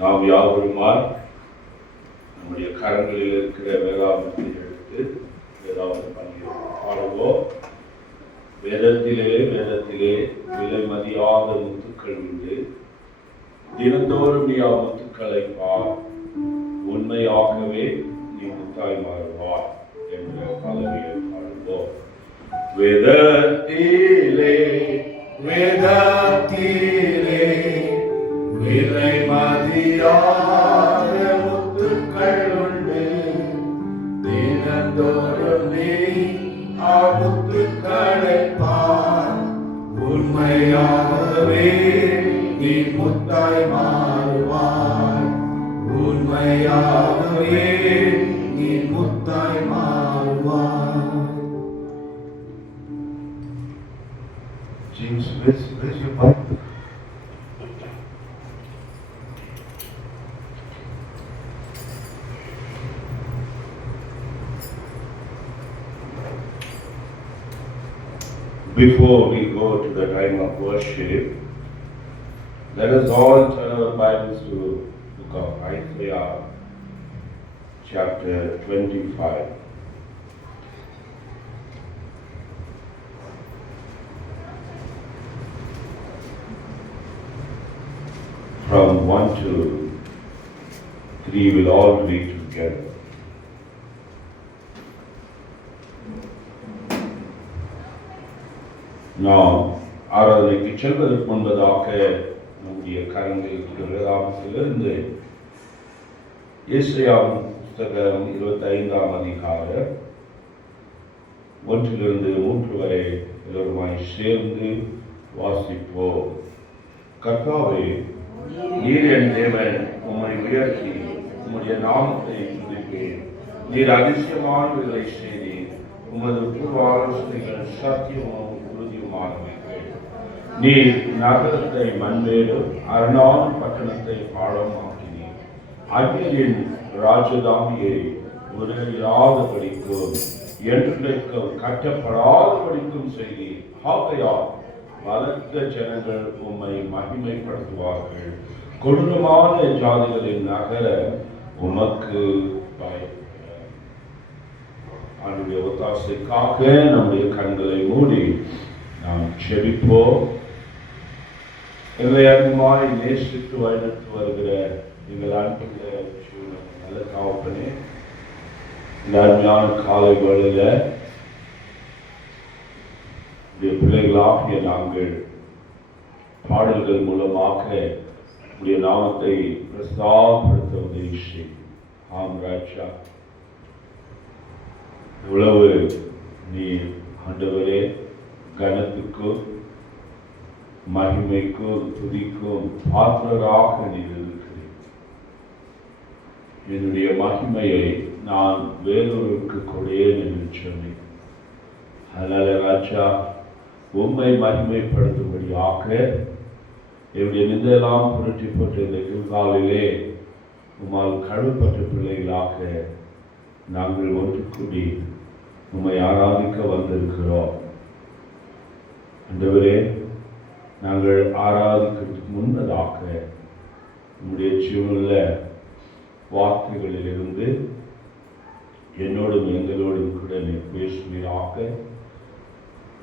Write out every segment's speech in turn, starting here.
நாம் யாவருமாய் நம்முடைய கரங்களில் இருக்கிற வேதாகமத்தை எடுத்து வேதாகம பணியை பாடுவோம். வேதத்திலே விலை மதியாத முத்துக்கள் உண்டு, தினந்தோறும் நீ முத்துக்களை பார், உண்மையாகவே நீ முத்தாய் மாறுவார் என்ற பதவியை பாடுவோம். வேதத்திலே விலை மதியாத முத்துக்கள் உண்டு, தினந்தோறும் நீ முத்துக்களை பார், உண்மையாகவே நீ முத்தாய் மாறுவாய், உண்மையாகவே நீ முத்தாய் மாறுவாய். James, where's your Bible? Before we go to the time of worship, let us all turn our Bibles to the book of Isaiah, chapter 25. From 1 to 3, we'll all read together. நாம் ஆராதனைக்கு செல்வதற்கு முன்பதாக நம்முடைய கரங்களில் வேதாகமத்திலிருந்து ஏசாயாவின் புத்தகம் 25ஆம் அதிகாரம் 1 வரை எல்லோருமாய் சேர்ந்து வாசிப்போம். கர்த்தாவே, நீர் என் தேவன், உம்மை உயர்த்தி உம்முடைய நாமத்தை துதிப்பேன். நீர் அதிசயமானவைகளை செய்தீர், உமது பூர்வ ஆலோசனைகள் சத்தியமும் உறுதியுமானவைகள். நீர் நகரத்தை மண்மேடும் அரணான பட்டணத்தை பாழமாக்கினீர். அந்நியரின் ராஜதானியை உரையாதபடிக்கும் என்றைக்கும் கட்டப்படாதபடிக்கும் செய்தீர். ஆகையால் பலத்த ஜனங்கள் உம்மை மகிமைப்படுத்துவார்கள். கொடூரமான ஜாதிகளின் நகர உமக்கு பயப்படும். அவனுடைய ஒத்தாசைக்காக நம்முடைய கண்களை மூடி நாம் செபிப்போம். எங்களை அதிகமாய் நேசித்து வழிநடத்தி வருகிற எங்கள் அன்புள்ள நல்ல தகப்பனே, இந்த அருமையான காலை வேளையில பிள்ளைகளாகிய நாங்கள் பாடல்கள் மூலமாக உடைய நாமத்தை பிரஸ்தாபப்படுத்த உதவி செய்யும். ஆம் ராஜா, இவ்வளவு நீ ஆண்டவரே கனத்துக்கும் மகிமைக்கும் துதிக்கும் பாத்திரராக நீர் இருக்கிறீர். என்னுடைய மகிமையை நான் வேறொருக்கு கொடேன் என்று சொன்னேன். அதனால ராஜா, உம்மை மகிமைப்படுத்தும்படியாக என்னுடைய நிந்தையெல்லாம் புரட்டி போட்ட இந்த கிருபாவிலே உம்மால் கழுவப்பட்ட பிள்ளைகளாக நாங்கள் ஒன்று கூடி உம்மை ஆராதிக்க வந்திருக்கிறோம். ஆண்டவரே, நாங்கள் ஆராதிக்கிறதுக்கு முன்னதாக நம்முடைய ஜீவனுள்ள வார்த்தைகளிலிருந்து என்னோடும் எங்களோடும் கூட நீ பேசுவீராக.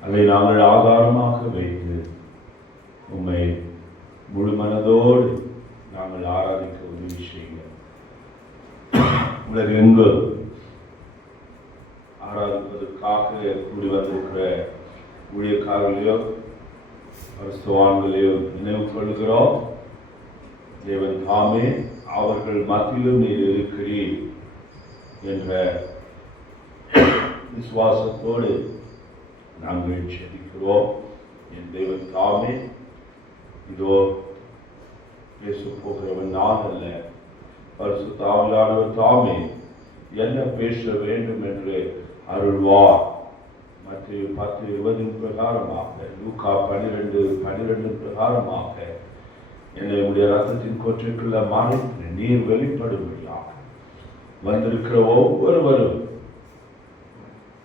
அதை நாங்கள் ஆதாரமாக வைத்து உம்மை முழு மனதோடு நாங்கள் ஆராதிக்க உதவி செய்ய. உலகெங்கும் ஆராதிப்பதற்காக கூடி வந்திருக்கிற ஊழியக்காரர்களையோ பரிசுத்தவான்களையோ நினைவு கொள்கிறோம். தேவன் தாமே அவர்கள் மத்தியிலும் நீர் இருக்கிறீர் என்ற விசுவாசத்தோடு நாங்கள் செபிக்கிறோம். என் தேவன் தாமே, இதோ பேச போகிறவன் நான் அல்ல, பரிசுத்த ஆவியானவர் தாமே என்ன பேச வேண்டும் என்று அருள்வார். மத்திய 10:20 பிரகாரமாக, லூக்கா 12:12 பிரகாரமாக என்னை உடைய ரத்தத்தின் கொற்றைக்குள்ள மறைத்து நீர் வெளிப்படும்படியாக வந்திருக்கிற ஒவ்வொருவரும்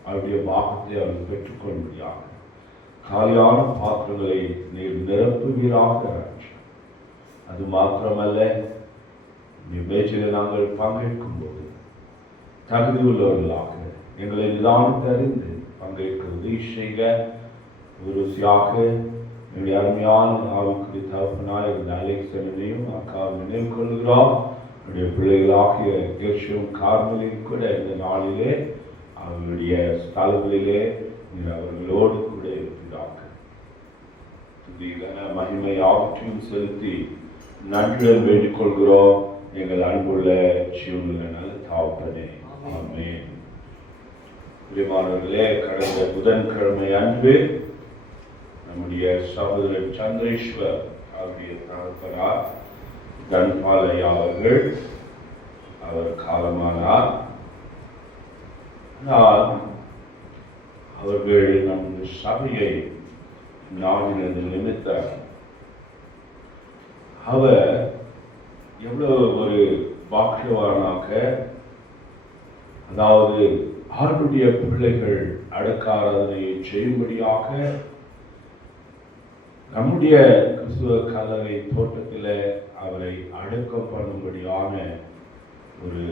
அவருடைய பாகத்தை அவர் பெற்றுக்கொள்ளும்படியாக காலியான பாத்திரங்களை நீர் நிரப்புவீராக. அது மாத்திரமல்ல, பேச்சில் நாங்கள் பங்கேற்கும் போது தகுதி உள்ளவர்களாக எங்களை நிதானித்து அறிந்து பங்கேற்க உதவி செய்க. ருசியாக என்னுடைய அருமையான ஆவுக்குரிய தகப்பனாய் இருந்த அலெக்சனையும் அக்காவை நினைவு கொள்கிறோம். என்னுடைய பிள்ளைகளாகிய கெர்ஷும் கார்மலையும் கூட இந்த நாளிலே அவர்களுடைய ஸ்தலங்களிலே அவர்களோடு கூட இருக்கிறார்கள். மகிமை ஆவற்றையும் செலுத்தி நன்றியுடன் வேண்டிக் கொள்கிறோம் எங்கள் அன்புள்ள ஜீவனுள்ள நல்ல தகப்பனே. ஆமென். பிரியமானவர்களே, கடந்த புதன்கிழமை அன்று நம்முடைய சகோதரர் சந்திரேஸ்வர் அவருடைய தகப்பனார் தன்பாலையா அவர் காலமானார். அவர்கள் நமது சபையை நாடினது நிமித்தம் அவர் எவ்வளவு ஒரு பாக்கியவானாக, அதாவது ஆண்டுடைய பிள்ளைகள் அடக்காராதனையை செய்யும்படியாக நம்முடைய கிறிஸ்துவ கல்லறை தோட்டத்தில் அவரை அடக்கம் பண்ணும்படியான ஒரு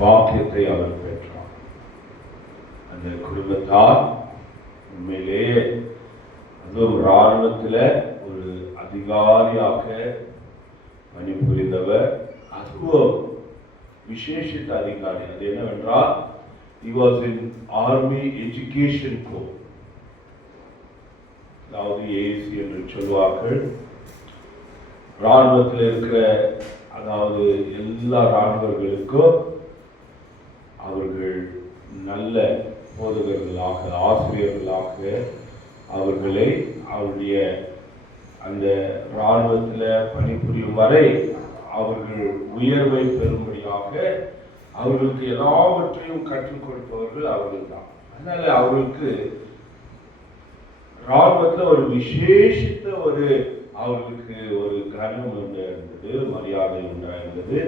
பாக்கியத்தை அவர் பெற்றார். அந்த குடும்பத்தார் உண்மையிலேயே அதுவும் இராணுவத்தில் ஒரு அதிகாரியாக பணிபுரிந்தவர். அதுவும் விசேஷித்த அதிகாரி. அது என்னவென்றால், he was in army education corps, அதாவது ஏசி என்று சொல்வார்கள். இராணுவத்தில் இருக்கிற, அதாவது எல்லா இராணுவர்களுக்கும் அவர்கள் நல்ல போதகர்களாக, ஆசிரியர்களாக அவர்களை அவருடைய அந்த இராணுவத்தில் பணிபுரியும் வரை அவர்கள் உயர்வை பெறும்படியாக அவர்களுக்கு எல்லாவற்றையும் கற்றுக் கொடுப்பவர்கள் அவர்கள் தான். அதனால அவர்களுக்கு இராணுவத்தில் ஒரு விசேஷித்த அவர்களுக்கு ஒரு கனம் இருந்தது, மரியாதை உண்டாயிருந்தது,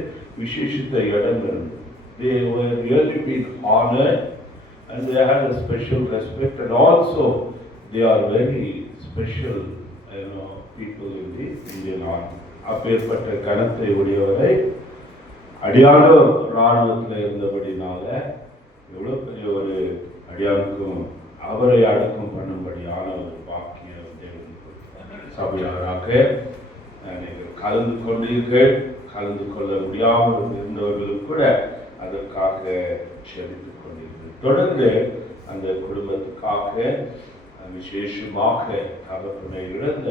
விசேஷித்த இடம் இருந்தது. They were really being honored and they had a special respect, and also they are very special, people in the Indian army. அப்பேற்பட்ட கனத்தை உடையவரை அடியாளர் இராணுவத்தில் இருந்தபடினால எவ்வளோ பெரிய ஒரு அடியானுக்கும் அவரை அடக்கம் பண்ணும்படியான ஒரு பாக்கியம் சபையாராக நீங்கள் கலந்து கொண்டீர்கள். கலந்து கொள்ள முடியாமல் இருந்தவர்களும் கூட அதற்காக செபித்துக் கொண்டீர்கள். தொடர்ந்து அந்த குடும்பத்துக்காக விசேஷமாக தகப்பனை இழந்த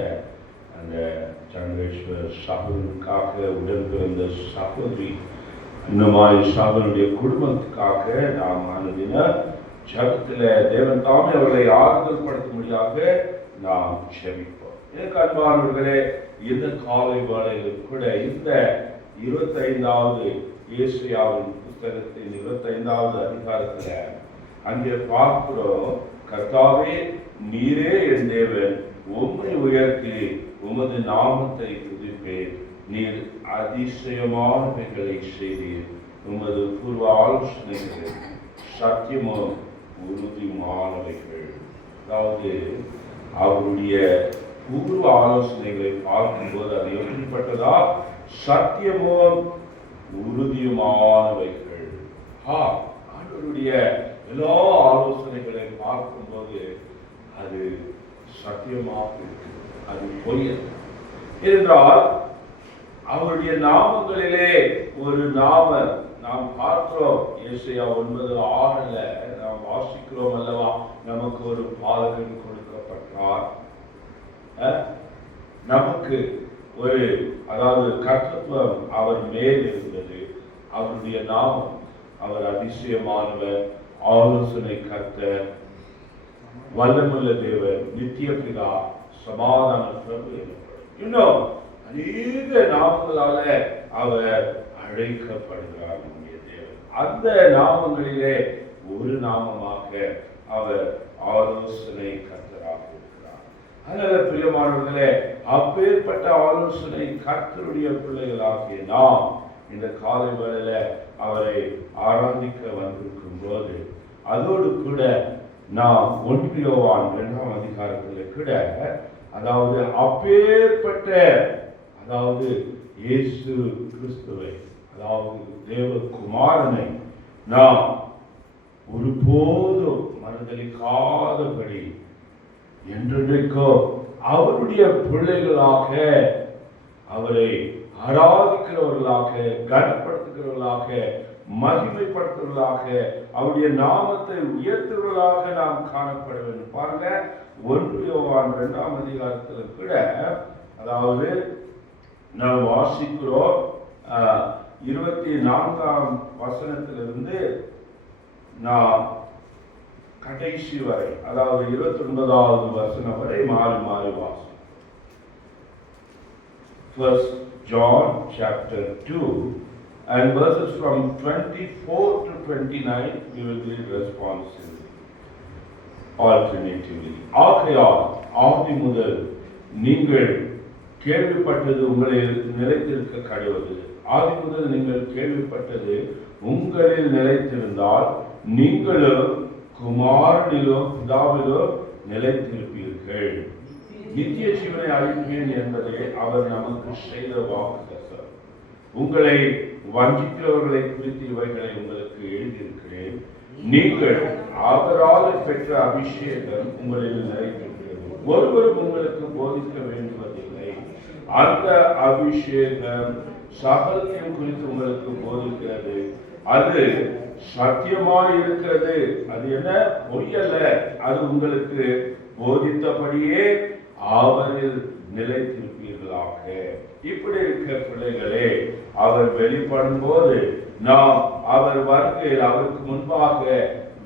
அந்த சந்திரேஸ்வர் சகோதரனுக்காக, உடன் பிறந்த சகோதரி இன்னமாய் சகோதரனுடைய குடும்பத்துக்காக நாம் அனுதின ஜபத்தில் தேவன் தாமே அவர்களை ஆறுதல் படுத்தும்படியாக நாம் செபிப்போம். எனக்கு அன்பானவர்களே, இந்த காலை வேளையில் கூட இந்த 25வது ஏசாயாவின் புத்தகத்தின் 25வது அதிகாரத்தில் அங்கே பார்க்கிறோம், கர்த்தாவே நீரே என் தேவன், உம்மை உயர்த்தி உமது நாமத்தை துதிப்பேன். நீர் அதிசயமானவைகளை செய்தீர். உமது பூர்வ ஆலோசனைகள் சத்தியமும் உறுதியுமானவைகள். அதாவது அவருடைய பூர்வ ஆலோசனைகளை பார்க்கும்போது அது எப்படிப்பட்டதா? சத்தியமும் உறுதியுமானவைகள். அவருடைய எல்லா ஆலோசனைகளை பார்க்கும்போது அது சத்தியமாக இருக்கு, அது பொய் என்றால். அவருடைய நாமங்களிலே ஒரு நாம நாம் பார்க்கிறோம். ஏசாயா 9:6 நாம் வாசிக்கிறோம் அல்லவா, நமக்கு ஒரு பாலகன் கொடுக்கப்பட்டார், நமக்கு ஒரு, அதாவது கர்த்தத்துவம் அவர் மேல் இருந்தது. அவருடைய நாமம், அவர் அதிசயமானவர், ஆலோசனை கர்த்தர், வல்லமுள்ள தேவன், நித்திய பிதா, சமாதான பிரபு. இன்னும் அநேக நாமங்களால அவர் அழைக்கப்படுகிறார் நம்முடைய தேவன். அந்த நாமங்களிலே ஒரு நாமமாக அவர் ஆலோசனை கர்த்தராக இருக்கிறார். அதனால பிரியமானவர்களே, அப்பேற்பட்ட ஆலோசனை கர்த்தருடைய பிள்ளைகளாகிய நாம் இந்த காலை வேளையில அவரை ஆராதிக்க வந்திருக்கும் போது, அதோடு கூட நாம் 1 யோவான் 2ஆம் அதிகாரத்தில் கூட, அதாவது அப்பேற்பட்ட, அதாவது இயேசு கிறிஸ்துவை, அதாவது தேவகுமாரனை நாம் ஒருபோதும் மறுதலிக்காதபடி என்றென்றைக்கோ அவருடைய பிள்ளைகளாக, அவரை ஆராதிக்கிறவர்களாக, கனப்படுத்துகிறவர்களாக, மகிமைப்படுத்துவர்களாக, அவருடைய நாமத்தை உயர்த்துவர்களாக நாம் காணப்பட வேண்டும். பாருங்க, 1 யோவான் 2ஆம் அதிகாரத்தில் கூட, அதாவது நாம் வாசிக்கிறோம் 24ஆம் வசனத்திலிருந்து நாம் கடைசி வரை, அதாவது 29வது வசனம் வரை மாறி மாறி வாசி. 1 John chapter 2 and verses from 24 to 29 we will read responsively, alternatively. ஆகையால் ஆதி முதல் நீங்கள் கேள்விப்பட்டது உங்களில் நிலைத்திருக்க கடவுது. ஆதி முதல் நீங்கள் கேள்விப்பட்டது உங்களில் நிலைத்திருந்தால் நீங்களும் குமாரனிலோ பிதாவிலோ நிலைத்திருப்பீர்கள். நித்திய ஜீவனை அளிப்பேன் என்பதே அவர் நமக்கு செய்த வாக்குத்தத்தம். உங்களை வஞ்சிக்கிறவர்களை குறித்து இவைகளை உங்களுக்கு எழுதியிருக்கிறேன். நீங்கள் அவரால் பெற்ற அபிஷேகம் உங்களில் நிலைத்திருக்கிறது. ஒருவரும் உங்களுக்கு போதிக்க வேண்டுவதில்லை. அந்த அபிஷேகம் சகலத்தையும் குறித்து உங்களுக்கு போதிக்கிறது. அது சத்தியமாய் இருக்கிறது. அது என்ன? பொய்யல்ல. அது உங்களுக்கு போதித்தபடியே அவரில் நிலைத்திருப்பீர்களாக. இப்படி இருக்க பிள்ளைகளே, அவர் வெளிப்படும் போது நாம் அவர் வருகையில் அவருக்கு முன்பாக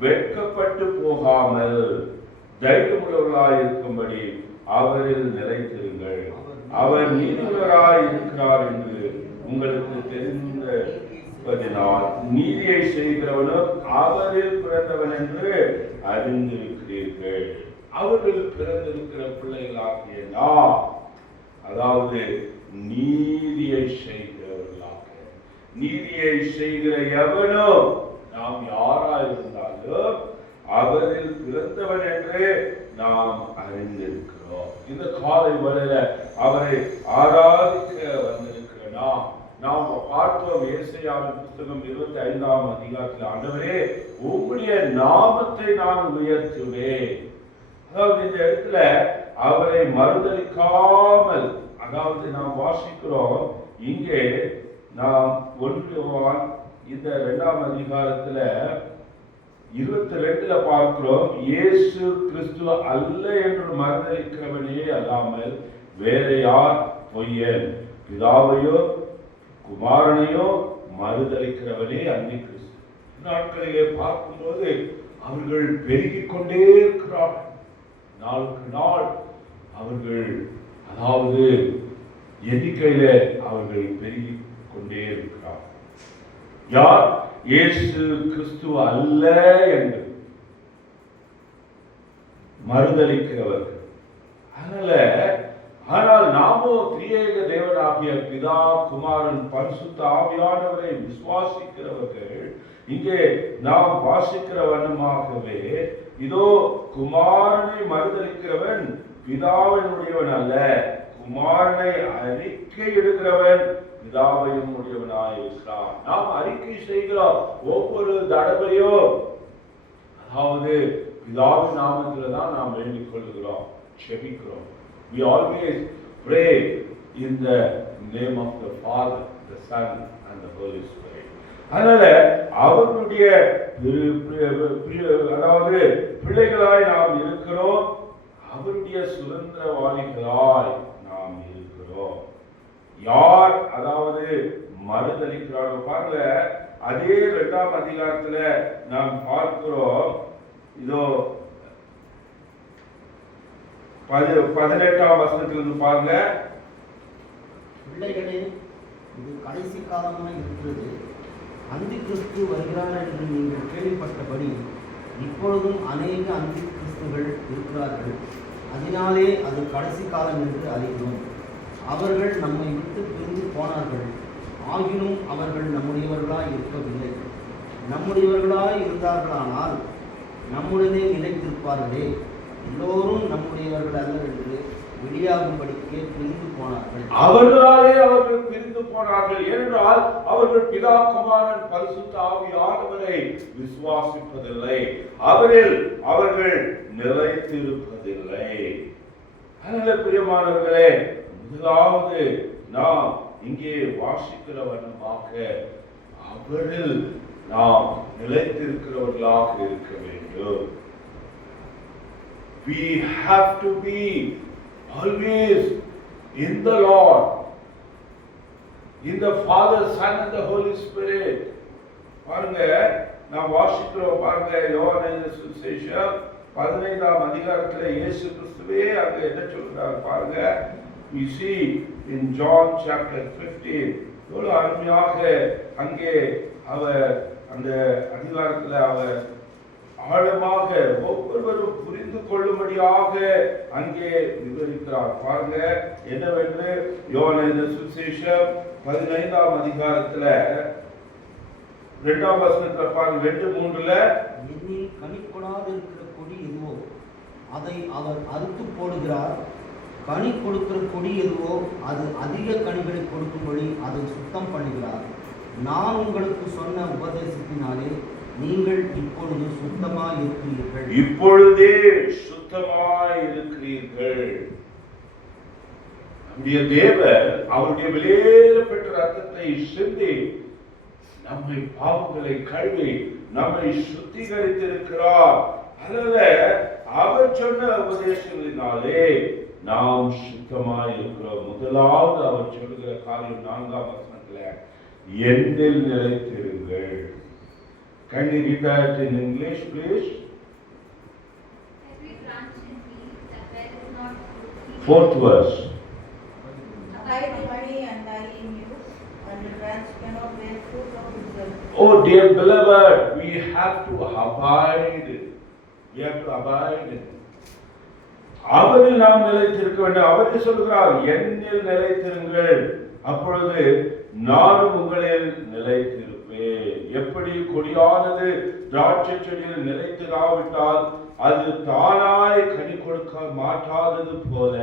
வெட்கப்பட்டு போகாமல் தைரியமுள்ளவர்களாய் இருக்கும்படி அவரில் நிலைத்திருங்கள். அவர் நீதியுள்ளவராய் இருக்கிறார் என்று உங்களுக்கு தெரிந்ததினால் நீதியை செய்கிறவனும் அவரில் பிறந்தவன் என்று அறிந்திருக்கிறீர்கள். அவர்கள் பிறந்திருக்கிற பிள்ளைகளாகிய நாம், அதாவது நீதியை செய்கிறவர்களாக, நீதியை செய்கிற எவனோ நாம் யாராயிருந்தாலும் அவரில் பிறந்தவன் என்று நாம் அறிந்திருக்கிறோம். இந்த காலை வேளையில அவரை ஆராதிக்க வந்திருக்கிற நாம் பார்த்தோம் ஏசாயாவின் புத்தகம் 25ஆம் அதிகாரத்தில், ஆண்டவரே உம்முடைய நாமத்தை நான் உயர்த்துவேன். அதாவது இந்த இடத்துல அவரை மறுதலிக்காமல், அதாவது நாம் வாசிக்கிறோம் இங்கே நாம் 1 யோவான் இந்த 2ஆம் அதிகாரத்துல 22ல பார்க்கிறோம், இயேசு கிறிஸ்து அல்ல என்று மறுதலிக்கிறவனே அல்லாமல் வேற யார் பொய்யன்? பிதாவையோ குமாரனையோ மறுதலிக்கிறவனே அந்தி கிறிஸ்து. நாட்களிலே பார்க்கும்போது அவர்கள் பெருகிக் கொண்டே இருக்கிறார்கள். நாளுக்கு நாள் அவர்கள், அதாவது எண்ணிக்கையில அவர்கள் பெருகிக் கொண்டே இருக்கிறார். யார்? இயேசு கிறிஸ்து அல்ல என்று மறுதலிக்கிறவர்கள். ஆனால் நாமோ திரியேக தேவனாகிய பிதா குமாரன் பரிசுத்த ஆவியானவரை விசுவாசிக்கிறவர்கள் இங்கே நாம் வாசிக்கிற வண்ணமாகவே, இதோ குமாரனை மறுதலிக்கிறவன் பிதாவினுடையவன் அல்ல, குமாரனை அறிக்கை எடுக்கிறவன் பிதாவையும் உடையவனாயிருக்கிறான். நாம் அறிக்கை செய்கிறோம் ஒவ்வொரு தடவையோ, அதாவது பிதாவின் நாமத்தில் தான் நாம் வேண்டிக் கொள்கிறோம், செபிக்கிறோம். We always pray in the name of the Father, the Son and the Holy Spirit. அதனால அவருடைய அதாவது பிள்ளைகளாய் நாம் இருக்கிறோம், அவருடைய சுதந்திரவாளிகளாய் நாம் இருக்கிறோம். யார் அதாவது மறுதலிக்கிறாரோ பாருங்க, அதே 2ஆம் அதிகாரத்துல நாம் பார்க்கிறோம், இதோ 18ஆம் வசனத்திலிருந்து பாருங்க. பிள்ளைகளே, இது கடைசி காலமாய் இருக்கிறது. அந்தி கிறிஸ்து வருகிறார் என்று நீங்கள் கேள்விப்பட்டபடி இப்பொழுதும் அநேக அந்தி கிறிஸ்துகள் இருக்கிறார்கள். அதனாலே அது கடைசி காலம் என்று அறிகிறோம். அவர்கள் நம்மை விட்டு பிரிந்து போனார்கள், ஆகினும் அவர்கள் நம்முடையவர்களாய் இருக்கவில்லை. நம்முடையவர்களாய் இருந்தார்களானால் நம்முடனே நிலைத்திருப்பார்களே. எல்லோரும் நம்முடையவர்கள் அல்ல என்று வெளியாகும்படி அவர்களுக்கே பிரிந்து போனார்கள். அவர்களாலே அவர்கள் பிரிந்து போனார்கள். ஏனென்றால் அவர்கள் பிதா குமாரன் பரிசுத்த ஆவியானவரை விசுவாசிப்பதில்லை. அவரில் அவர்கள் நிலைத்திருப்பதில்லை. அதனால பிரியமானவர்களே, முதலாவது நாம் இங்கே வாசிக்கிற வண்ணமாக அவரில் நாம் நிலைத்திருக்கிறவர்களாக இருக்க வேண்டும். We have to be always in the Lord, in the Father, Son and the Holy Spirit. பாருங்க, நாம் வாசிக்கிறோம் பாருங்க, யோவான் சுவிசேஷம் 15ஆம் அதிகாரத்தில் இயேசு கிறிஸ்துவே அங்க என்ன சொல்றார் பாருங்க. We see in John chapter 15 எவ்வளவு அருமையாக அங்கே அவர் அந்த அதிகாரத்தில் அவர் ஆழமாக ஒவ்வொருவரும் புரிந்து கொள்ளும்படியாக அங்கே விவரிக்கிறார். பாருங்க என்னவென்று யோவான் சுவிசேஷம் 15ஆம் அதிகாரத்தில் 2ஆம் வசனத்துல பாருங்க, 2:3 என்னில் கனி கொடாது இருக்கிற கொடி எதுவோ அதை அவர் அறுத்து போடுகிறார். கனி கொடுக்கிற கொடி எதுவோ அது அதிக கனிகளை கொடுக்கும்படி அதை சுத்தம் பண்ணுகிறார். நான் உங்களுக்கு சொன்ன உபதேசத்தினாலே நீங்கள் இப்பொழுது சுத்தமாய் இருக்கிறீர்கள். இப்பொழுதே சுத்தமாய் இருக்கிறீர்கள். நம்முடைய தேவன் அவருடைய வெளியேறப்பட்ட ரத்தத்தை சிந்தி நம்மை பாவங்களை கழுவி நம்மை சுத்திகரித்திருக்கிறார். அதனால அவர் சொன்ன உபதேசங்களினாலே நாம் சுத்தமாய் இருக்கிறோம். முதலாவது அவர் சொல்லுகிற காரியம் 4ஆம் வசனத்துல என்னில் நிலைத்திருங்கள். Can you read that in English, please? Every branch in me that beareth not fruit, 4th verse. abide in me and I in you, and the branch cannot bear fruit of itself. Oh dear beloved, we have to abide. We have to abide. அவரில் நாம் நிலைத்திருக்க வேண்டும். அவரே சொல்கிறார், என்னில் நிலைத்திருங்கள், அப்பொழுது நானும் உங்களில் நிலைத்திருப்பேன். எப்படி கொடியானது திராட்சை செடியில் நிலைத்திராவிட்டால் அது தானாய் கனி கொடுக்க மாட்டாதது போல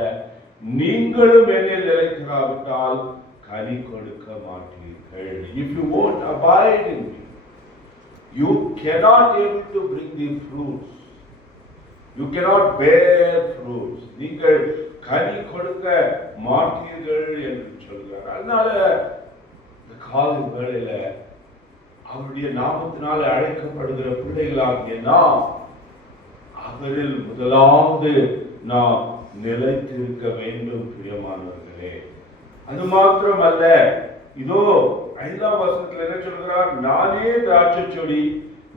நீங்களும் என்னில் நிலைத்திராவிட்டால் கனி கொடுக்க மாட்டீர்கள். If you won't abide in me, you cannot able to bring the fruits. You cannot bear fruits. நீங்கள் கனி கொடுக்க மாட்டீர்கள் என்று சொல்கிறார். அதனால இந்த காலை வேளையில அவருடைய நாமத்தினால அழைக்கப்படுகிற பிள்ளைகளாகிய நாம் அவரில் முதலாவது நாம் நிலைத்திருக்க வேண்டும். பிரியமானவர்களே, அது மாத்திரமல்ல, இதோ 5ஆம் வசனத்தில் என்ன சொல்கிறார்? நானே திராட்சை செடி,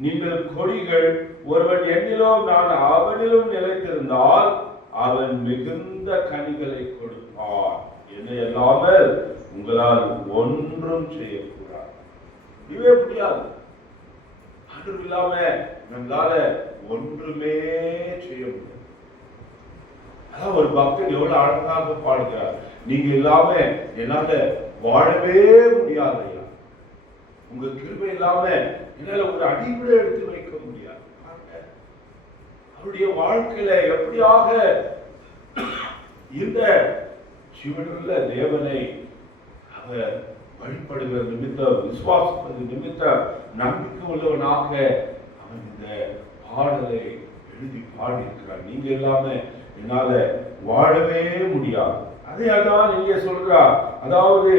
நீங்கள் கொடிகள். ஒருவன் என்னிலும் நான் அவனிலும் நிலைத்திருந்தால் அவன் மிகுந்த கனிகளை கொடுப்பான். என்னை அல்லாமல் உங்களால் ஒன்றும் செய்யக்கூடாது. இதுவே முடியாது. ஆண்டவர் இல்லாம நம்மளால ஒன்றுமே செய்ய முடியாது. அதான் ஒரு பக்தன் எவ்வளவு அழகாக பாடுகிறார், நீங்க இல்லாம என்னால வாழவே முடியாது ஐயா, உங்க கிருபை இல்லாம என்னால ஒரு அடிப்படை எடுத்து வைக்க முடியாது. அவருடைய வாழ்க்கையில எப்படியாக இந்த ஜீவனுள்ள தேவனை அவர் வழிபடுகிற நிமித்தம், விசுவாசிப்பது நிமித்தம் நம்பிக்கை உள்ளவனாக அவன் இந்த பாடலை எழுதி பாடியிருக்கிறார். நீங்க இல்லாம என்னால வாழவே முடியாது. அதே அதான் இங்கே சொல்றார், அதாவது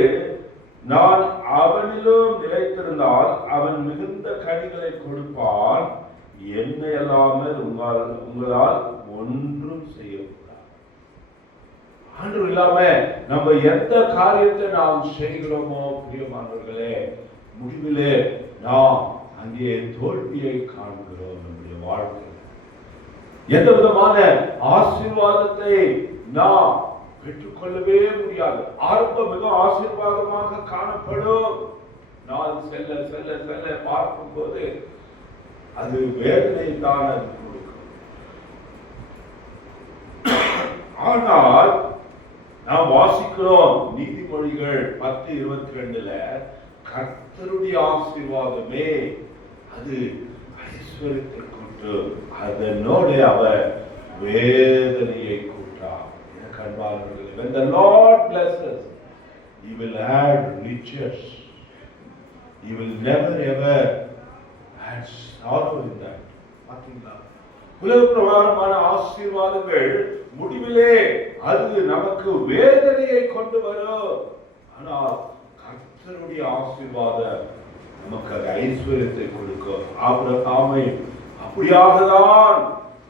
நான் அவனிலும் நிலைத்திருந்தால் அவன் மிகுந்த கனிகளை கொடுப்பான், என்னை அல்லாமல் உங்களால் ஒன்றும் செய்யக்கூடாது. ஆண்டவர் இல்லாம நம்ம எந்த காரியத்தை நாம் செய்கிறோமோ பிரியமானவர்களே, முடிவிலே நாம் அங்கே தோல்வியை காண்கிறோம். நம்முடைய வாழ்க்கை எந்த விதமான ஆசீர்வாதத்தை நாம் பெற்றுக்கொள்ளவே முடியாது. ஆரம்பம் மிக ஆசீர்வாதமாக காணப்படும். நான் செல்ல செல்ல செல்ல பார்க்கும் போது அது வேதனை தான் அது கொடுக்கும். ஆனால் நாம் வாசிக்கிறோம் நீதிமொழிகள் 10:22 கர்த்தருடைய ஆசீர்வாதமே அது ஐஸ்வர்யத்தை கூட்டும், அதனோடு அவர் வேதனையை கூட்டார். எனக்கு அன்பானவர்களே, when the Lord blesses, He will add riches. He will never ever add sorrow in that. பார்த்தீங்களா? உலக பிரகாரமான ஆசீர்வாதங்கள் முடிவிலே அது நமக்கு வேதனையை கொண்டு வரும். ஆனால் கர்த்தருடைய ஆசீர்வாதம் நமக்கு அது ஐஸ்வர்யத்தை கொடுக்கும். ஆபிரகாமை அப்படியாகதான்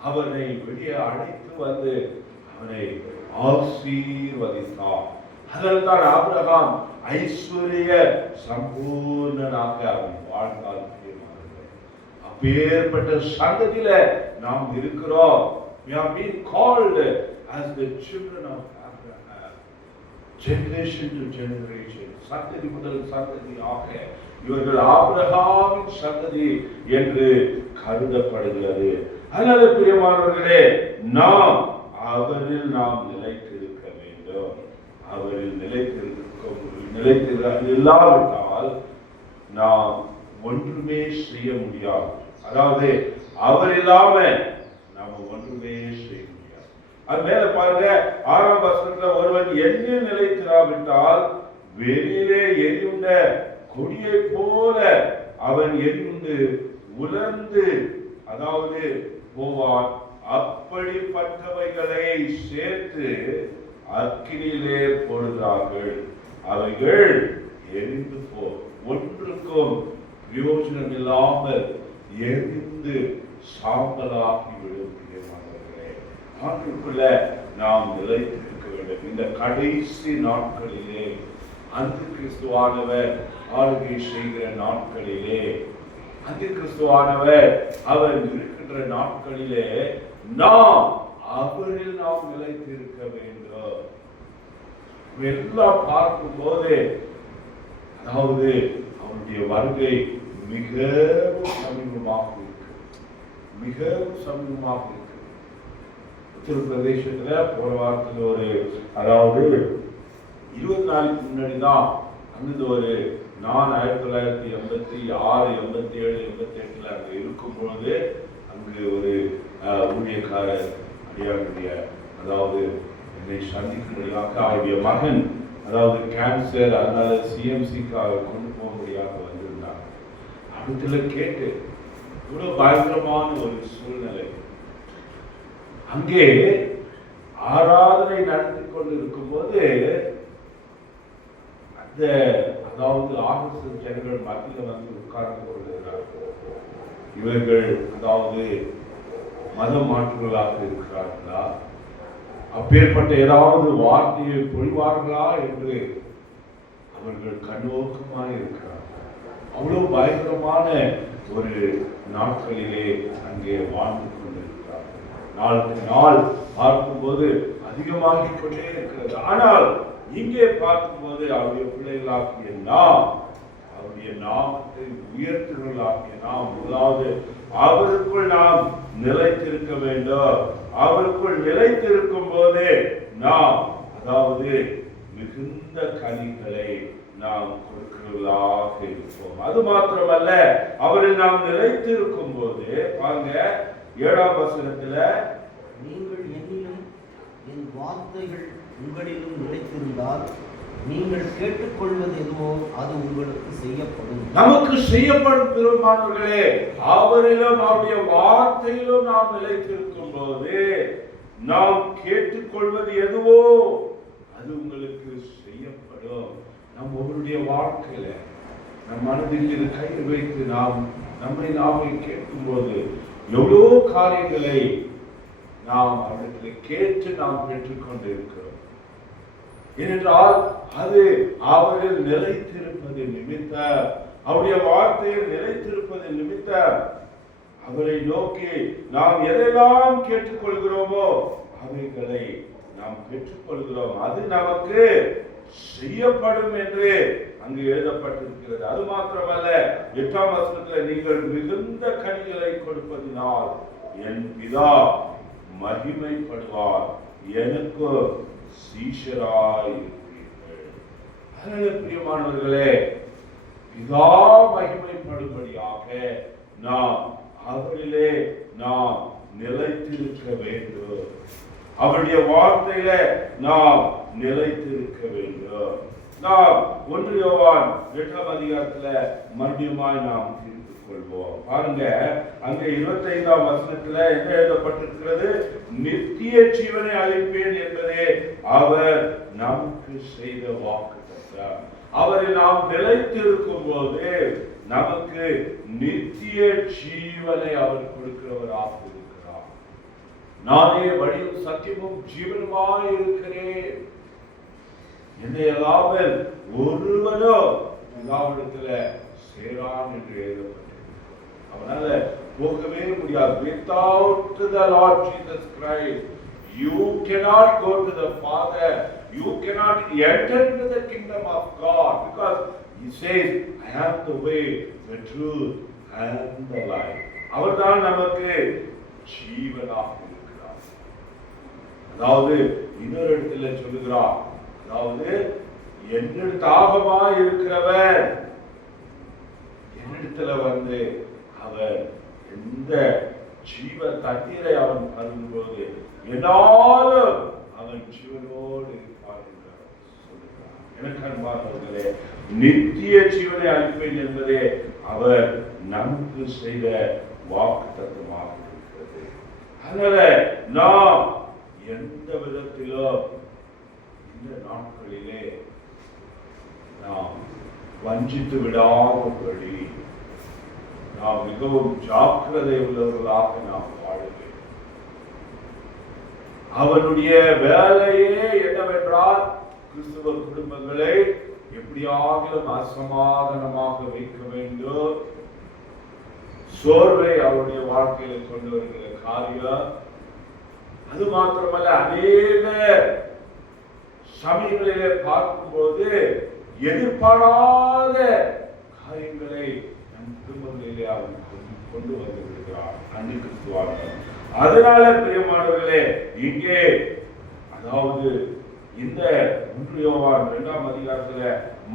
அவனை வெளியே அழைத்து வந்து அவனை ஆசீர்வதித்தார். அதனால்தான் ஆபிரகாம் ஐஸ்வர்ய சம்பூர்ணனாக அவன் வாழ்ந்தார். அப்பேற்பட்ட சந்ததியில நாம் இருக்கிறோம். We have been called as the children of Abraham. Generation to generation. சந்ததி முதல் சந்ததியாக இவர்கள் ஆபிரகாமின் சந்ததி என்று கருதப்படுகிறது. அதனால பிரியமானவர்களே, நாம் அவரில் நாம் நிலைத்திருக்க வேண்டும். அவரில் நிலைத்தில்லாவிட்டால் நாம் ஒன்றுமே செய்ய முடியாது. அதாவது அவர் இல்லாம நாம ஒன்றுமே செய்ய முடியாது. அது மேல பாருங்க, 6ஆம் வசனத்துல ஒருவன் என்னில் நிலைத்திராவிட்டால் வெளியிலே எரியுண்ட கொடியை போல அவன் எரியுண்டு உலர்ந்து, அதாவது போவான். அப்படிப்பட்டவைகளை சேர்த்து அக்கினியிலே போடுகிறார்கள், அவைகள் எரிந்து போ, ஒன்றுக்கும் பிரயோஜனம் இல்லாமல் எரிந்து சாம்பலாகி விடும். ஆண்டுக்குள்ள நாம் நிலைத்திருக்க வேண்டும். இந்த கடைசி நாட்களிலே, அந்த கிறிஸ்துவானவர் ஆளுகை செய்கிற நாட்களிலே, அந்த கிறிஸ்துவானவர் அவர் இருக்கின்ற நாட்களிலே நாம் அவரில் நாம் நிலைத்திருக்க வேண்டும். எல்லாம் பார்க்கும் போது, அதாவது அவருடைய வருகை மிகவும் சமீபமாக இருக்கு, மிகவும் சமீபமாக இருக்கு. உத்தரப்பிரதேசத்துல போன வாரத்தில் ஒரு, அதாவது 20 நாளைக்கு முன்னாடி தான் அங்கிருந்து ஒரு, நான் 1986, 87, 88 அங்க இருக்கும் பொழுது அங்கு ஒரு ஊழியக்காரர் அடியாருடைய, அதாவது என்னை சந்திக்கும்படியாக அவருடைய மகன், அதாவது கேன்சர், அதனால சிஎம்சிக்காக கொண்டு போகும்படியாக வந்திருந்தாங்க. அவத்துல கேட்டு இவ்வளவு பயங்கரமான ஒரு சூழ்நிலை. அங்கே ஆராதனை நடத்தி கொண்டு இருக்கும் போது அந்த, அதாவது ஆர்எஸ்எஸ் ஜனங்கள் மத்தியில் வந்து உட்கார்ந்து கொண்டிருக்கிறார்கள். இவர்கள் அதாவது மத மாற்றுகளாக இருக்கிறார்களா, அப்பேற்பட்ட ஏதாவது வார்த்தையை பொழிவார்களா என்று அவர்கள் கண்ணோக்கமாக இருக்கிறார்கள். அவ்வளவு பயங்கரமான ஒரு நாட்களிலே அங்கே வாழ்ந்து கொண்டிருக்கிறார்கள். நாளுக்கு நாள் பார்க்கும்போது அதிகமாகிக் கொண்டே இருக்கிறது. ஆனால் இங்கே பார்க்கும்போது அவருடைய பிள்ளைகளாகிய நாம், அவருடைய நாமத்தை உயர்த்துவர்களாகிய நாம் முதலாவது அவருக்குள் நாம் நிலைத்திருக்க வேண்டும். அவருக்குள் நிலைத்திருக்கும் போது நாம், அதாவது மிகுந்த கனிகளை நாம் கொடுக்கிறவர்களாக இருப்போம். அது மாத்திரமல்ல, அவரில் நாம் நிலைத்திருக்கும் போது பாருங்க 7ஆம் வசனத்துல, நீங்கள் என்னிலும் என் வார்த்தைகள் உங்களிலும் நிலைத்திருந்தால் நீங்கள் கேட்டுக்கொள்வது எதுவோ அது உங்களுக்கு செய்யப்படும். நமக்கு செய்யப்படும். பெருமானவர்களே, அவரிலும் அவருடைய வார்த்தையிலும் நாம் நிலைத்திருக்கும் போது நாம் கேட்டுக்கொள்வது எதுவோ அது உங்களுக்கு செய்யப்படும். நம் ஒவ்வொருடைய வாழ்க்கையில நம் மனதில் இது கை வைத்து நாம் நம்மை நாமே கேட்கும் போது எவ்வளோ காரியங்களை நாம் அவரிடத்தில் கேட்டு நாம் பெற்றுக்கொண்டு இருக்கிறோம். ஏனென்றால் அது அவரில் நிலைத்திருப்பது நிமித்தம், அவருடைய வார்த்தையில் நிலைத்திருப்பது நிமித்தம் அவரை நோக்கி நாம் எதெல்லாம் கேட்டுக்கொள்கிறோமோ அவைகளை நாம் பெற்றுக்கொள்கிறோம். அது நமக்கு செய்யப்படும் என்று அங்கு எழுதப்பட்டிருக்கிறது. அது மாத்திரமல்ல, 8ஆம் வசனத்தில், நீங்கள் மிகுந்த கனிகளை கொடுப்பதினால் என் பிதா மகிமைப்படுவார், எனக்கு சீஷராய் இருப்பீர்கள். அதனால பிரியமானவர்களே, பிதா மகிமைப்படும்படியாக நாம் அவரிலே நாம் நிலைத்திருக்க வேண்டும். அவருடைய வார்த்தையில நாம் நிலைத்திருக்க வேண்டும். நாம் 1 யோவான் 8ஆம் அதிகாரத்துல மறுபடியுமாய் நாம் தீர்த்து கொள்வோம். பாருங்க, அங்க 25ஆம் வசனத்துல என்ன எழுதப்பட்டிருக்கிறது? நித்திய ஜீவனை அளிப்பேன் என்பதே அவர் நமக்கு செய்த வாக்குத்தத்தம். அவரை நாம் நிலைத்திருக்கும் போது நமக்கு நித்திய ஜீவனை அவர் கொடுக்கிறவராக இருக்கிறார். நானே வழியும் சத்தியமும் ஜீவனுமாய் இருக்கிறேன், என்னை அல்லாமல் ஒருவனும் பிதாவிடத்துல சேரான் என்று எழுதப்பட்டிருக்கிறது. அவனால போகவே முடியாது. Without the Lord Jesus Christ, you cannot go to the Father. You cannot enter into the kingdom of God, because He says, I am the way, the truth and the life. அவர்தான் நமக்கு ஜீவனாக இருக்கிறார். அதாவது இன்னொரு இடத்துல சொல்லுகிறார், அதாவது என்னிடத்து தாகமாய் இருக்கிறவர் என்னிடத்துல வந்து அவர் எந்த ஜீவ தண்ணீரை அவன் அருந்தும்போது என்னாலும் அவன் ஜீவனோடு இருப்பான் என்று சொல்லுகிறார். எனக்கு அன்பானவர்களே, நித்திய ஜீவனை அளிப்பேன் என்பதே அவர் நமக்கு செய்த வாக்குத்தத்தமாக இருக்கிறது. அதனால நாம் எந்த விதத்திலும் இந்த நாட்களிலே நாம் வஞ்சித்து விடாதபடி நாம் மிகவும் ஜாக்கிரதை உள்ளவர்களாக நாம் வாழ வேண்டும். அவனுடைய வேலையே என்னவென்றால் கிறிஸ்துவ குடும்பங்களை எப்படியாகிலும் அசமாதானமாக வைக்க வேண்டும். சோர்வை அவருடைய வாழ்க்கையில கொண்டு வருகிற காரியம். அது மாத்திரமல்ல, அநேக சமயங்களிலே பார்க்கும்போது எதிர்பாராத காரியங்களை நம் குடும்பங்களிலே அவர் கொண்டு வந்து விடுகிறார். அன்னை கிறிஸ்துவார்கள். அதனால பிரியமானவர்களே, இங்கே அதாவது இந்த 1 யோவான் 2ஆம் அதிகாரத்துல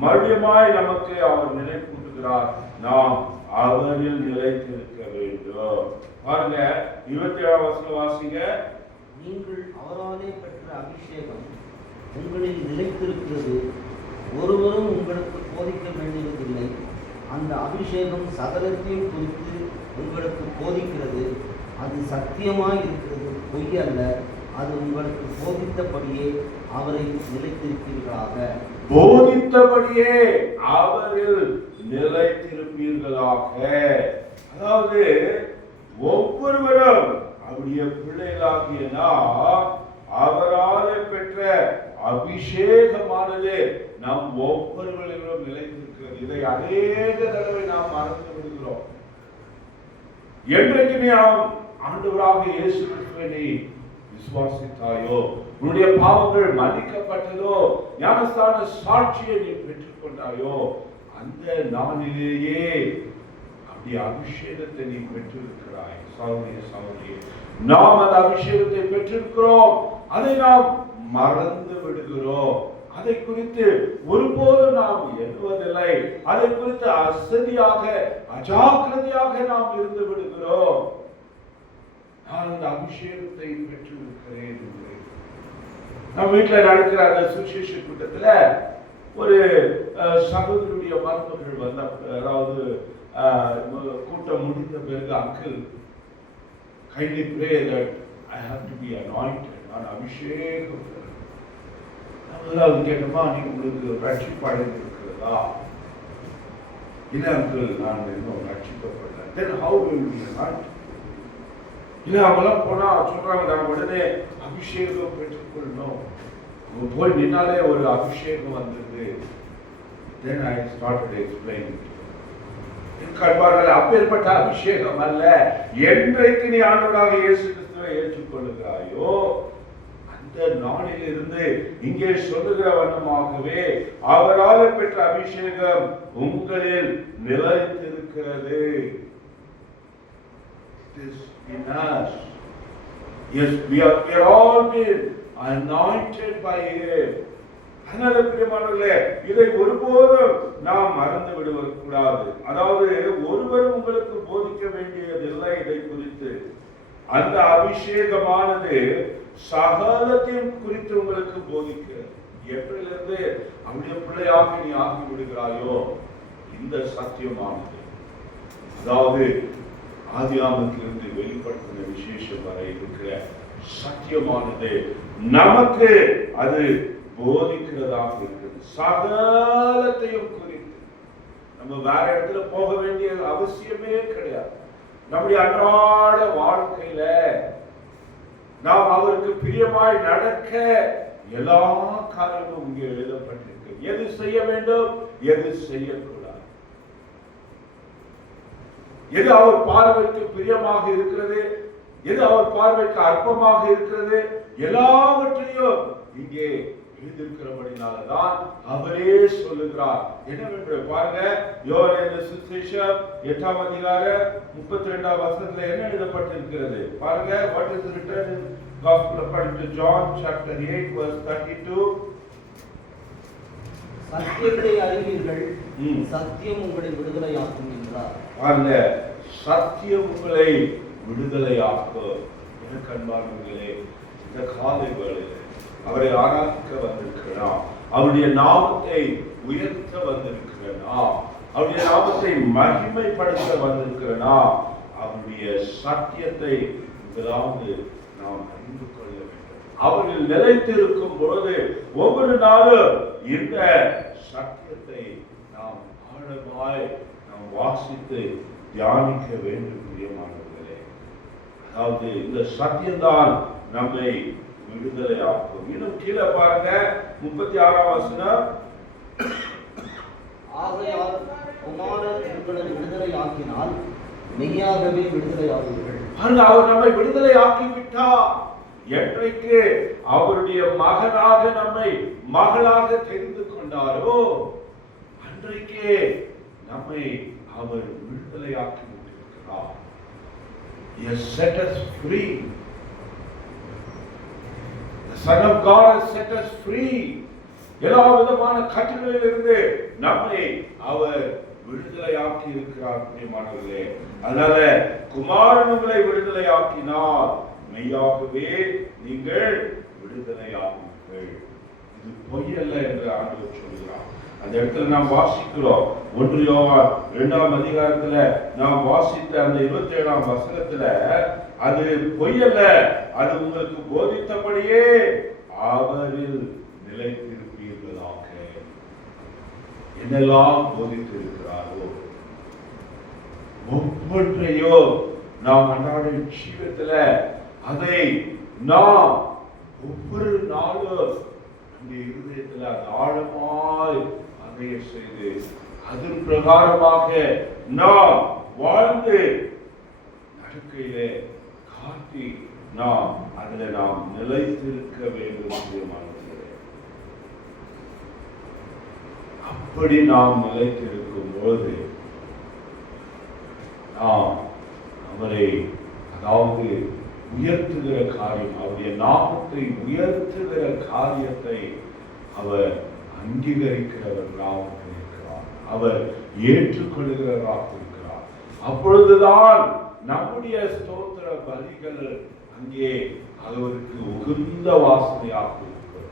மறுபடியுமாய் நமக்கு அவர் நினைப்பூட்டுகிறார், நாம் அவரில் நிலைத்திருக்க வேண்டும். பாருங்க, 27ஆம் வசனம் வாசிங்க. நீங்கள் அவராலே பெற்ற அபிஷேகம் உங்களில் நிலைத்திருக்கிறது, ஒருவரும் உங்களுக்கு போதிக்க வேண்டியதில்லை. அந்த அபிஷேகம் சகலத்தையும் குறித்து உங்களுக்கு போதிக்கிறது. அது சத்தியமாய் இருக்கிறது, பொய் அல்ல. அது உங்களுக்கு போதித்தபடியே அவரை நிலைத்திருப்பீர்களாக. போதித்தபடியே அவரில் நிலைத்திருப்பீர்களாக. அதாவது ஒவ்வொருவரும் அவருடைய பிள்ளைகளாகிய நாம் அவரால் பெற்ற அபிஷேகமானது நம் ஒவ்வொருவரிலும் நிலைத்திருக்கிறது. இதை அநேக தடவை நாம் மறந்து விடுகிறோம். என்றைக்கு நாம் ஆண்டவராக இயேசு கிறிஸ்துவை நீ விசுவாசித்தாயோ, உன்னுடைய பாவங்கள் மன்னிக்கப்பட்டதோ, ஞானஸ்தான சாட்சியை நீ பெற்றுக்கொண்டாயோ, அந்த நாளிலேயே அப்படி அபிஷேகத்தை நீ பெற்றிருக்கிறாய். சகோதரிய நாம் அந்த அபிஷேகத்தை பெற்றிருக்கிறோம், அதை நாம் மறந்து விடுகிறோம். அதை குறித்து ஒருபோது நாம் எண்ணுவதில்லை. அதை குறித்து அசதியாக அஜாக்கிரதையாக நாம் இருந்து விடுகிறோம். நான் அந்த அபிஷேகத்தை பெற்றிருக்கிறேன். நம்ம வீட்டில் நடக்கிற அந்த சுவிசேஷ கூட்டத்துல ஒரு சகோதரனுடைய மருமகள் வந்த, அதாவது கூட்டம் முடிந்த பிறகு, uncle kindly pray that I have to be anointed, நான் அபிஷேகம். அது கேட்டமா, நீங்க உங்களுக்கு ரட்சிப்பு அடைந்திருக்கிறதா? இல்ல அங்கிள், நான் இன்னும் ரட்சிக்கப்படல. Then how will we anoint? இல்ல அவங்களாம் போனா சொல்றாங்க, நான் உடனே அபிஷேகம் பெற்றுக்கொள்ளணும். போய் நின்னாலே ஒரு அபிஷேகம் வந்தது. Then I started explaining. அப்பேற்பட்ட அபிஷேகம் அல்ல. என்றைக்கு நீ ஆண்டவராக இயேசு கிறிஸ்துவை ஏற்றுக்கொள்கிறாயோ, அந்த நாளிலிருந்து இங்கே சொல்லுகிற வண்ணமாகவே அவரால் பெற்ற அபிஷேகம் உங்களில் நிலைத்திருக்கிறது. In us. Yes, we are all been anointed by Him. அதனால பிரியமானவர்களே, இதை ஒருபோதும் நாம் மறந்து விடக்கூடாது. அதாவது ஒருவரும் உங்களுக்கு போதிக்க வேண்டியதில்லை இதை குறித்து. அந்த அபிஷேகமானது சகலத்தையும் குறித்து உங்களுக்கு போதிக்கிறது. எப்படிலிருந்து அவருடைய பிள்ளையாக நீ ஆகி விடுகிறாயோ இந்த சத்தியமானது, அதாவது ஆதியாமத்திலிருந்து வெளிப்படுத்தின விசேஷம் வரை இருக்கிற சத்தியமானது நமக்கு அது போதிக்கிறதாக இருக்கிறது. சகலத்தையும் குறித்து நம்ம வேற இடத்துல போக வேண்டிய அவசியமே கிடையாது. நம்முடைய அன்றாட வாழ்க்கையில நாம் அவருக்கு பிரியமாய் நடக்க எல்லா காரியமும் இங்கே எழுதப்பட்டிருக்கு. எது செய்ய வேண்டும், எது செய்யக்கூடாது, எது அவர் பார்வைக்கு பிரியமாக இருக்கிறது, எது அவர் பார்வைக்கு அற்பமாக இருக்கிறது, எல்லாவற்றையும் இங்கே எழுதியிருக்கிறபடினால்தான் அவரே சொல்லுகிறார். என்னவென்று பாருங்க, யோவான் சுவிசேஷம் 8ஆம் அதிகாரம் 32ஆம் வசனத்துல என்ன எழுதப்பட்டிருக்கிறது பாருங்க. What is written in Gospel according to John chapter 8 verse 32? சத்தியத்தை அறிவீர்கள், சத்தியம் உங்களை விடுதலையாக்கும் என்றார். பாருங்க, சத்தியம் உங்களை விடுதலையாக்கும். எனக்கு அன்பானவர்களே, இந்த காலை வேளையிலே அவரை ஆராதிக்க வந்திருக்கிறோம், அவருடைய நாமத்தை உயர்த்த வந்திருக்கிறோம், அவருடைய நாமத்தை மகிமைப்படுத்த வந்திருக்கிறோம். அவருடைய சத்தியத்தை முதலாவது நாம் அறிந்து கொள்ள வேண்டும். அவர்கள் நிலைத்திருக்கும் பொழுது ஒவ்வொரு நாளும் இந்த சத்தியத்தை நாம் ஆழமாய் நாம் வாசித்து தியானிக்க வேண்டும். பிரியமானவர்களே, அதாவது இந்த சத்தியம்தான் நம்மை விடுதலை ஆக்கும். இன்னும் கீழே பாருங்க, 36ஆம் வசனம். ஆகையால் குமாரன் உங்களை விடுதலை ஆக்கினால் மெய்யாகவே விடுதலை ஆவீர்கள். அவர் நம்மை விடுதலை ஆக்கிவிட்டார். என்றைக்கு அவருடைய மகனாக நம்மை மகளாக தெரிந்து கொண்டாரோ அன்றைக்கே நம்மை அவர் விடுதலை ஆக்கி விட்டிருக்கிறார். He has set us free. The Son of God has set us free. எல்லா விதமான கட்டுகளிலிருந்து நம்மை அவர் விடுதலை ஆக்கி இருக்கிறார். பிரியமானவர்களே, அதனால குமாரன் உங்களை விடுதலை ஆக்கினார், மெய்யாகவே நீங்கள் விடுதலை ஆகுங்கள். இது பொய் அல்ல என்று ஆண்டவர் சொல்கிறார். அந்த இடத்துல நாம் வாசிக்கிறோம். 1 யோவான் 2ஆம் அதிகாரத்துல நாம் வாசித்த அந்த 27ஆம் வசனத்துல அது பொய் அல்ல, அது உங்களுக்கு போதித்தபடியே அவரில் நிலைத்திருப்பீர்களாக. என்னெல்லாம் போதித்திருக்கிறாரோ ஒவ்வொன்றையோ நாம் அன்றாட ஜீவிதத்துல அதை நாம் ஒவ்வொரு நாளும் அந்த இருதயத்தில் ஆழமாய் அதைய செய்து அதன் பிரகாரமாக நாம் வாழ்ந்து நடக்கையிலே காட்டி நாம் அதில் நாம் நிலைத்திருக்க வேண்டும். அப்படி நாம் நிலைத்திருக்கும் பொழுது நாம் அவரை, அதாவது உயர்த்துகிற காரியம், அவருடைய நாமத்தை உயர்த்துகிற காரியத்தை அவர் அங்கீகரிக்கிறவர்களாக இருக்கிறார், அவர் ஏற்றுக்கொள்கிறவராக இருக்கிறார். அப்பொழுதுதான் நம்முடைய ஸ்தோத்திர பலிகள் அங்கே அவருக்கு உகந்த வாசனையாக இருக்கிறது.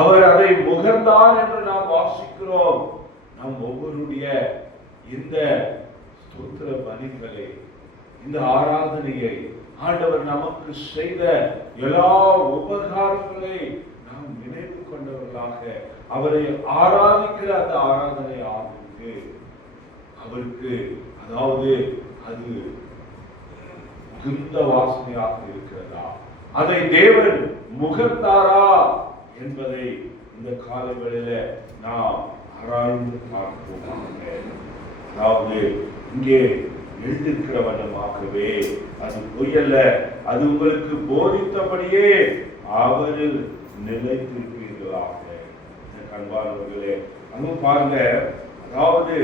அவர் அதை முகர்ந்தார் என்று நாம் வாசிக்கிறோம். நம் ஒவ்வொருடைய இந்த ஸ்தோத்திர பலிகளை, இந்த ஆராதனையை, ஆண்டவர் நமக்கு செய்த எல்லா உபகாரங்களை நாம் நினைவு கொண்டவர்களாக அவரை ஆராதிக்கிற அந்த ஆராதனை ஆகுது அவருக்கு, அதாவது அது மிகுந்த வாசனையாக இருக்கிறதா, அதை தேவன் முகத்தாரா என்பதை இந்த காலங்களில நாம் ஆராய்ந்து பார்ப்போம். அதாவது இங்கே எழுதியிருக்கிற வண்ணமாகவே அது பொய்யல்ல, அது உங்களுக்கு போதித்தபடியே அவரில் நிலைத்திருப்பீர்களாக. அன்பானவர்களே, அங்க பாருங்க, அதாவது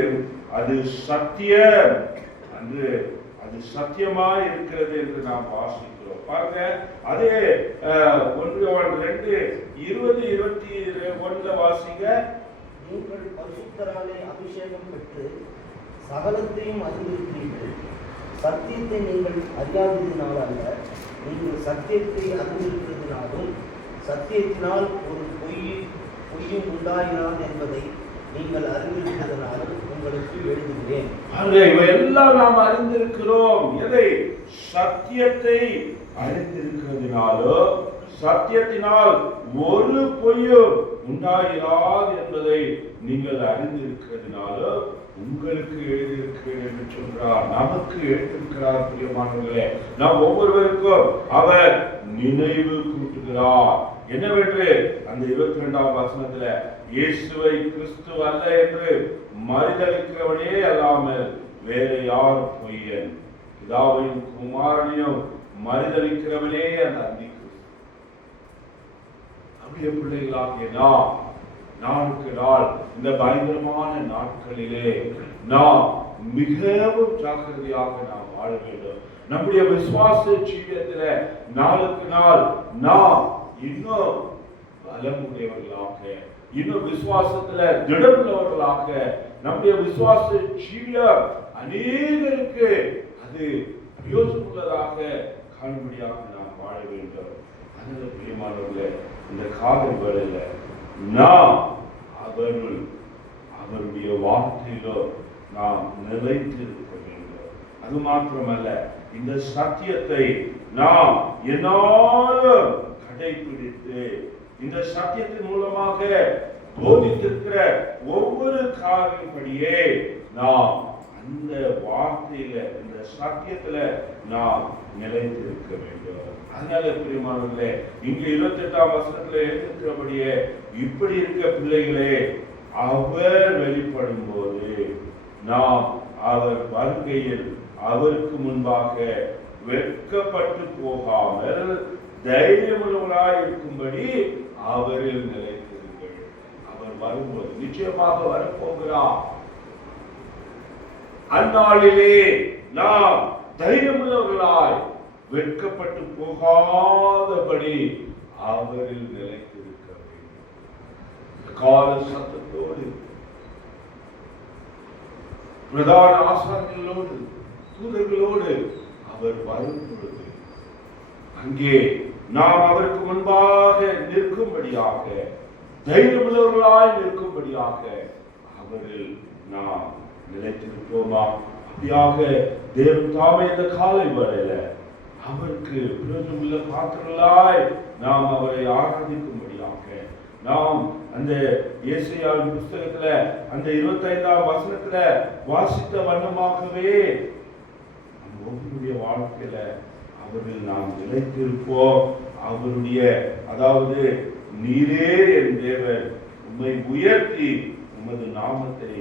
அது சத்தியம் என்று, அது சத்தியமாய் இருக்கிறது என்று நாம் வாசிக்கிறோம். பாருங்க, அதே 1 யோவான் 2:20-21 வாசிங்க. நீங்கள் பரிசுத்தராலே அபிஷேகம் பெற்று சகலத்தையும் அறிந்திருக்கிறீர்கள். சத்தியத்தை நீங்கள் அறியாததினால் அல்ல, நீங்கள் சத்தியத்தை அறிந்திருக்கிறதுனாலும் சத்தியத்தினால் ஒரு பொய்யும் உண்டாயினான் என்பதை நீங்கள் அறிந்திருக்கிறதுனாலும் உங்களுக்கு எழுதுகிறேன். இவையெல்லாம் நாம் அறிந்திருக்கிறோம். எதை? சத்தியத்தை அறிந்திருக்கிறதுனாலோ சத்தியத்தினால் ஒரு பொய்யும் உண்டாயிராது என்பதை நீங்கள் அறிந்திருக்கிறதுனாலோ உங்களுக்கு எழுதியிருக்கிறேன் என்று சொல்றார். நமக்கு எழுதியிருக்கிறார். பிரியமானவர்களே, நாம் ஒவ்வொருவருக்கும் அவர் நினைவு கூட்டுகிறார். என்னவென்று அந்த 22ஆம் வசனத்துல, இயேசுவை கிறிஸ்து அல்ல என்று மறுதலிக்கிறவனே அல்லாமல் வேற யார் பொய்யன்? பிதாவையும் குமாரனையும் மறுதலிக்கிறவனே அந்த அந்தி கிறிஸ்து. அப்படியே பிள்ளைகளாகிய நாளுக்கு நாள் இந்த பயங்கரமான நாட்களிலே நாம் மிகவும் ஜாக்கிரதையாக நாம் வாழ வேண்டும். நம்முடைய விசுவாச ஜீவியத்தில நாளுக்கு நாள் நாம் இன்னும் பலமுடையவர்களாக, இன்னும் விசுவாசத்துல திடமுள்ளவர்களாக, நம்முடைய விசுவாச ஜீவியம் அநேகருக்கு அது பிரயோஜனமுள்ளதாக காணும்படியாக நாம் வாழ வேண்டும். அதனால பிரியமானவர்களே, இந்த காலை வேளையில நாம் அவருடைய வார்த்தையிலோ நாம் நிலைத்து இருக்க வேண்டும். அது மாத்திரமல்ல, இந்த சத்தியத்தை நாம் என்னாலும் கடைபிடித்து இந்த சத்தியத்தின் மூலமாக போதித்திருக்கிற ஒவ்வொரு காரியப்படியே நாம் அந்த வார்த்தையில, இந்த சத்தியத்துல நாம் நிலைத்திருக்க வேண்டும். அதனால பிரியமானவர்களே, இங்கு 28ஆம் வசனத்துல எழுதியிருக்கிறபடியே இப்படி இருக்க பிள்ளைகளே, அவர் வெளிப்படும் போது நாம் அவர் வருகையில் அவருக்கு முன்பாக வெட்கப்பட்டு போகாமல் தைரியமுள்ளவராய் இருக்கும்படி அவரில் நிலைத்திருங்கள். அவர் வரும்போது நிச்சயமாக வரப்போகிறார். அந்நாளிலே நாம் தைரியமுள்ளவர்களாய் வெட்கப்பட்டு போகாதபடி அவரில் நிலைத்திருக்க வேண்டும். கால சத்தத்தோடு, பிரதான ஆசாரியர்களோடு, தூதர்களோடு அவர் வரும் பொழுது அங்கே நாம் அவருக்கு முன்பாக நிற்கும்படியாக, தைரியமுள்ளவர்களாய் நிற்கும்படியாக அவரில் நாம் நிலைத்திருப்போமா? அப்படியாக தேவன் தாமே இந்த காலை வேளையில அவருக்கு பிரயோஜனமுள்ள பாத்திரங்களாய் நாம் அவரை ஆராதிக்கும்படியாக, நாம் அந்த ஏசாயாவின் புஸ்தகத்துல அந்த 25ஆம் வசனத்துல வாசித்த வண்ணமாகவே ஒவ்வொருடைய வாழ்க்கையில அவரில் நாம் நிலைத்திருப்போம். அவருடைய, அதாவது நீரே என் தேவன், உம்மை உயர்த்தி உமது நாமத்தை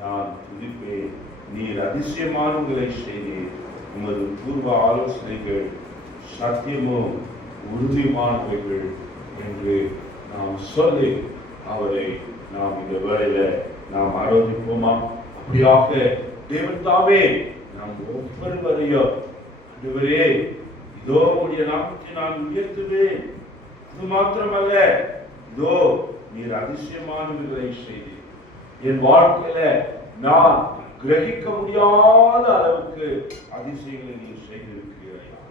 நான் துதிப்பேன். நீர் அதிசயமானங்களை செய்தீர். உமது பூர்வ ஆலோசனைகள் சத்தியமும் உறுதியானவைகள் என்று நாம் சொல்லி அவரை நாம் இந்த வேளையில நாம் ஆராதிப்போமா? அப்படியாக தேவன் தாமே நாம் ஒவ்வொருவரையும், ஆண்டவரே, இதோ உடைய நாமத்தை நான் உயர்த்துவேன், அது மாத்திரமல்ல, இதோ நீர் அதிசயமானவைகளை செய்தீர், என் வாழ்க்கையில நான் கிரகிக்க முடியாத அளவுக்கு அதிசயங்களை நீர் செய்திருக்கிறீர்கள்.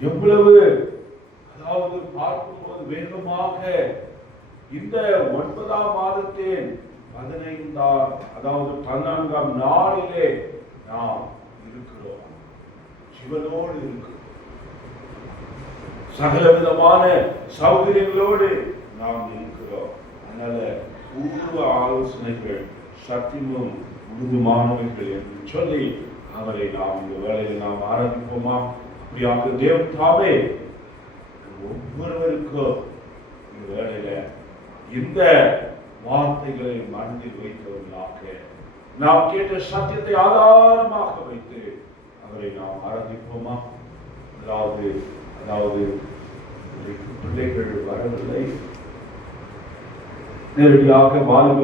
எவ்வளவு, அதாவது பார்க்கும்போது வேகமாக இந்த 9ஆம் மாதத்தின் 14ஆம் நாளிலே நாம் இருக்கிறோம். சிவனோடு இருக்கிறோம். சகல விதமான சௌகரியங்களோடு நாம் இருக்கிறோம். அதனால பூர்வ ஆலோசனைகள் சத்தியமும் உறுதியானவைகள் என்று சொல்லி அவரை நாம் இந்த வேளையில் நாம் ஆரம்பிப்போமா? அப்படியாக தேவன் தாமே ஒவ்வொருவருக்கும் இந்த வேளையில இந்த வார்த்தைகளை மனதில் வைத்தவர்களாக, நாம் கேட்ட சத்தியத்தை ஆதாரமாக வைத்து அவரை நாம் ஆராதிப்போமா? அதாவது பிள்ளைகள் வரவில்லை, நேரடியாக வாலிப